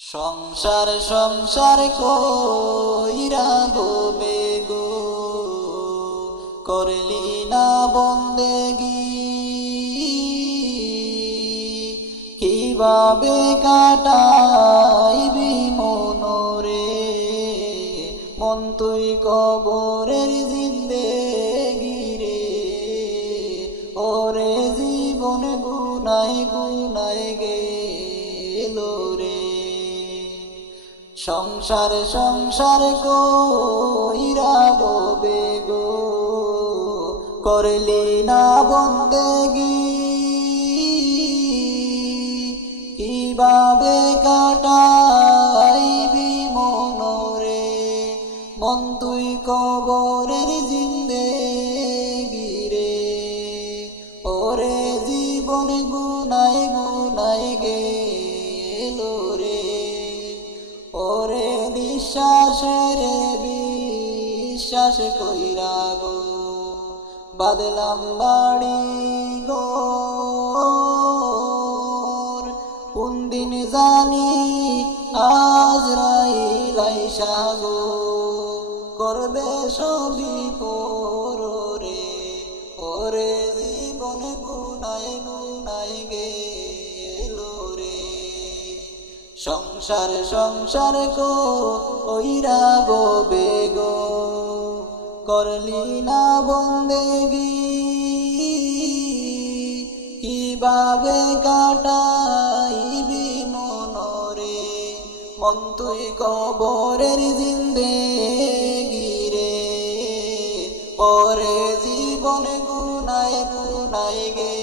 সংসার সংসার কইরা গোবে গো, করলি না বন্দেগি। কিভাবে কাটাইবি মনরে, মন তুই কবরের জিন্দেগি রে। ওরে জীবন গুনাই গুনাই গেল রে। সংসার সংসার কইরা গোবে গো, করলি না বন্দেগি। কিভাবে কাটাইবি মনরে, মন তুই কবরের জিন্দেগি রে। ওরে জীবন গুনাই গুনাই গেল রে। ওরে বিশ্বাসের বিশ্বাস কইরা গো, বাদলাম বাড়ি গো। কোন দিন জানি আজরাইল আইসা গো, করবে সবই পরে। ওরে জীবন গুনাই গুনাই গেল রে। সংসার সংসার কইরা গোবে গো, করলি না বন্দেগি। কিভাবে কাটাইবি মনরে, মন তুই কবরের জিন্দেগি রে। ওরে জীবন গুনাই গুনাই গে